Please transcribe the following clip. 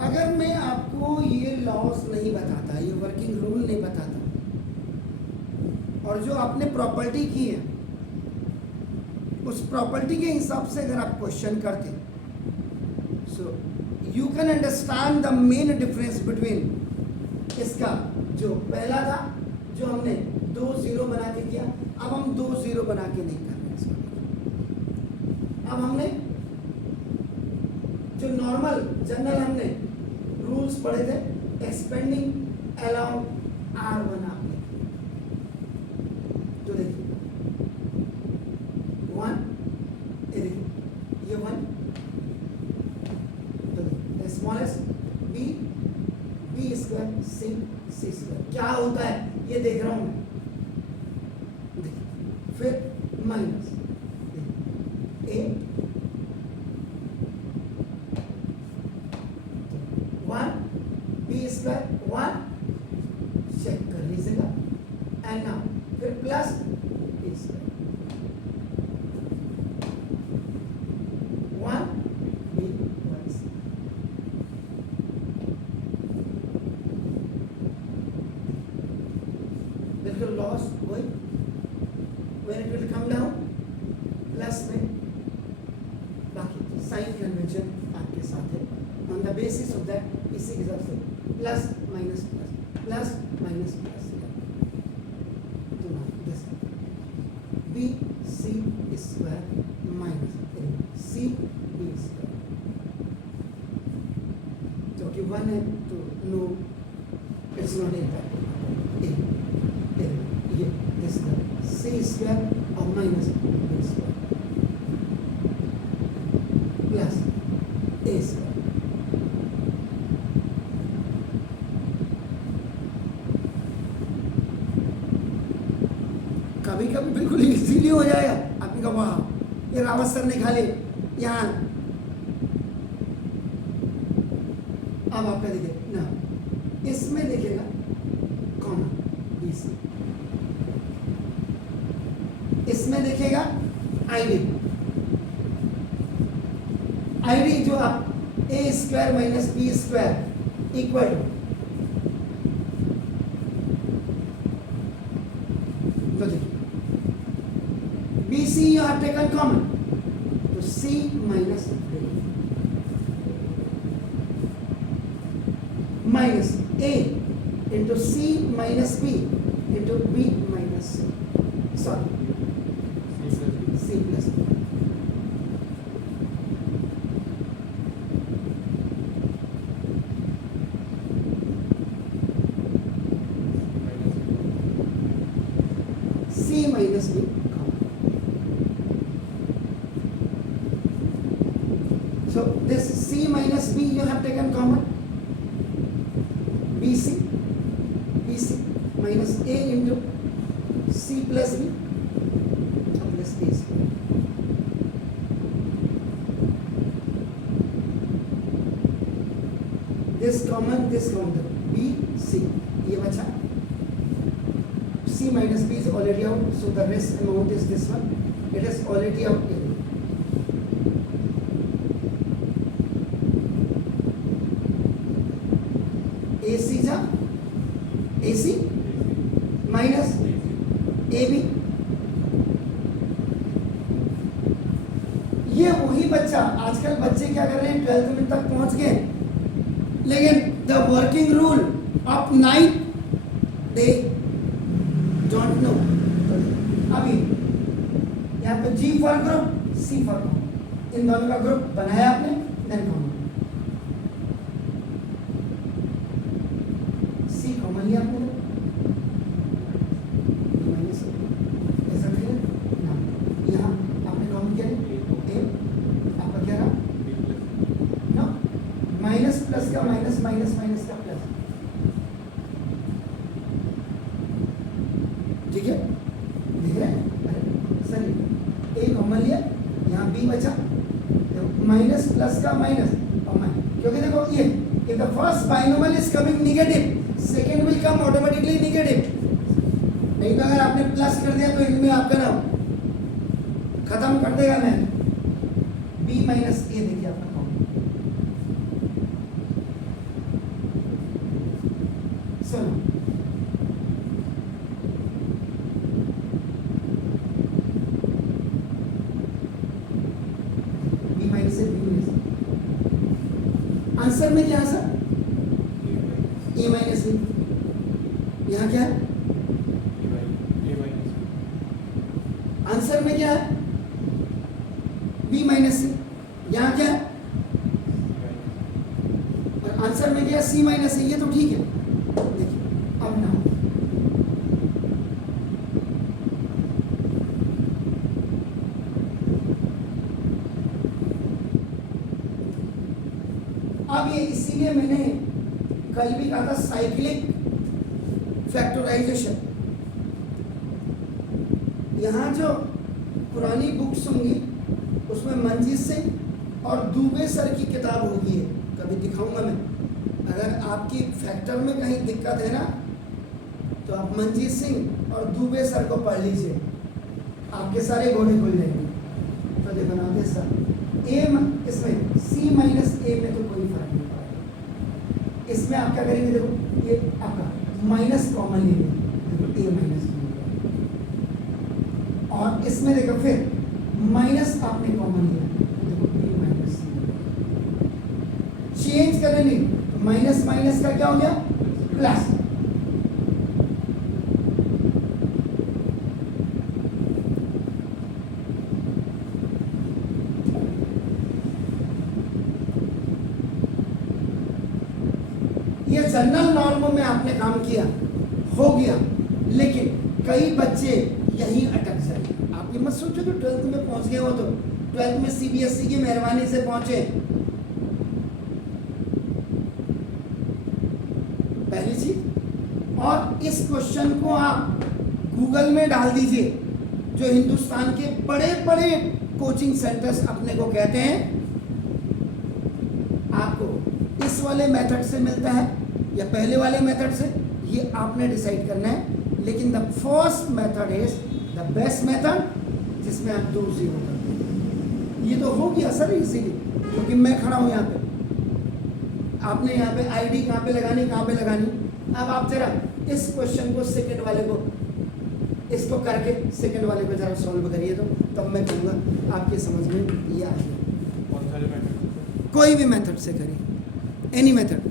अगर मैं आपको ये लॉस नहीं बताता, ये वर्किंग रूल नहीं बताता, और जो आपने प्रॉपर्टी की है उस प्रॉपर्टी के हिसाब से अगर आप क्वेश्चन करते, so you can understand the main difference between इसका जो पहला था, जो हमने 2 0 बना के किया, अब हम 2 0 बना के नहीं कर रहे इसका। अब हमने जो नॉर्मल जनरल हमने रूल्स पढ़े थे, एक्सपेंडिंग अलाउड R1 आपने, तो देखिए 1, ये देखिए ये 1, तो smallest b square c square क्या होता है ये देख रहा हूं मैं, देखिए फिर minus a 1 b square 1, check कर लीजिएगा, एंड नाउ फिर प्लस a स्क्वायर 1 b 1 बिल्कुल लॉस वही, when it will come down plus में, बाकी साइन कन्वेंशन आपके साथ है, on the basis of that इसी के हिसाब से plus minus plus plus minus plus, तो ना this b c square minus c b square, क्योंकि 1 है तो नो इट्स नॉट इम्पैक्ट, ये दिस सी स्क्वायर और minus b square plus a square, कभी कभी बिल्कुल इजीली हो जाएगा, आपने कहा वाह ये रावत सर ने खा ले यहाँ, अब आपका देखिए ना, इसमें देखिएगा कॉमन बी सी, इसमें देखिएगा आईडी जो आप a square minus b square equal तो देखिए b c you have taken common, तो c minus minus a into c minus b into b minus c, sorry c plus b, C minus B common. So this C minus B you have taken common, BC minus A into C plus B plus A square. This common B C, ये बचा, C minus B is already out, so the rest amount is this one, it is already out here. AC जा AC minus AB, ये वही बच्चा, आजकल बच्चे क्या कर रहे हैं 12th में तक पहुंच गए, लेकिन the working rule of 9 they don't know. अभी यहाँ पे G for group, C for common, इन दोनों का ग्रुप बनाया आपने, देन कॉमन, C कॉमन लिया आपने, माइनस ऐसा करिए ना, यहाँ आपने कॉमन किया A, आपका क्या रहा ना, माइनस प्लस का माइनस, माइनस माइनस का प्लस, ठीक है, दिख रहे हैं? अरे सर ए कॉमन लिया, यहाँ बी बचा, माइनस प्लस का माइनस और माइनस, क्योंकि देखो ये if the first binomial is coming negative, second will come automatically negative, नहीं तो अगर आपने प्लस कर दिया तो इनमें आपका ना खत्म कर देगा मैं, बी माइनस ए देखिए आपका कॉमन, आंसर में क्या है सर? ए माइनस बी। यहाँ क्या है? आंसर में क्या है? बी माइनस सी। यहाँ क्या है? और आंसर में क्या है? सी माइनस सी। ये तो ठीक है। देखिए अब ना अब ये इसीलिए मैंने कल भी कहा था साइक्लिक फैक्टराइजेशन। यहाँ जो पुरानी बुक्स होंगी उसमें मंजीत सिंह और दुबे सर की किताब होगी, कभी दिखाऊंगा मैं। अगर आपकी फैक्टर में कहीं दिक्कत है ना तो आप मंजीत सिंह और दुबे सर को पढ़ लीजिए, आपके सारे घोड़े खुल जाएंगे। तो देखो ना सर ए इसमें सी माइनस ए में तो कोई फर्क नहीं पड़ेगा। इसमें आप क्या करेंगे? देखो ये आपका माइनस कॉमन ले लेंगे, ए माइनस और इसमें देखो फिर माइनस आपने कॉमन लिया, देखो ए माइनस चेंज करें नहीं तो माइनस माइनस का क्या हो गया? प्लस। ये जनरल नॉर्म में आपने काम किया, हो गया, लेकिन कई बच्चे यहीं अटक जाए। आप ये मत सोचो कि 12th में पहुंच गए हो तो 12th में सीबीएसई की मेहरबानी से पहुंचे। पहली चीज, और इस क्वेश्चन को आप गूगल में डाल दीजिए। जो हिंदुस्तान के बड़े बड़े कोचिंग सेंटर्स अपने को कहते हैं, आपको इस वाले मेथड से मिलता है या पहले वाले मेथड से, ये आपने डिसाइड करना है। लेकिन the first method is the best method, जिसमें आप 2 0 करते हैं। ये तो हो गया सर इजीली, क्योंकि मैं खड़ा हूं यहाँ पे। आपने यहाँ पे आईडी कहाँ पे लगानी, कहाँ पे लगानी। अब आप जरा इस क्वेश्चन को सेकंड वाले को इसको करके सेकंड वाले को जरा सॉल्व करिए, तो तब मैं कहूँगा आपकी समझ में ये आ जाए। कोई भी मेथड से करिए, एनी मेथड।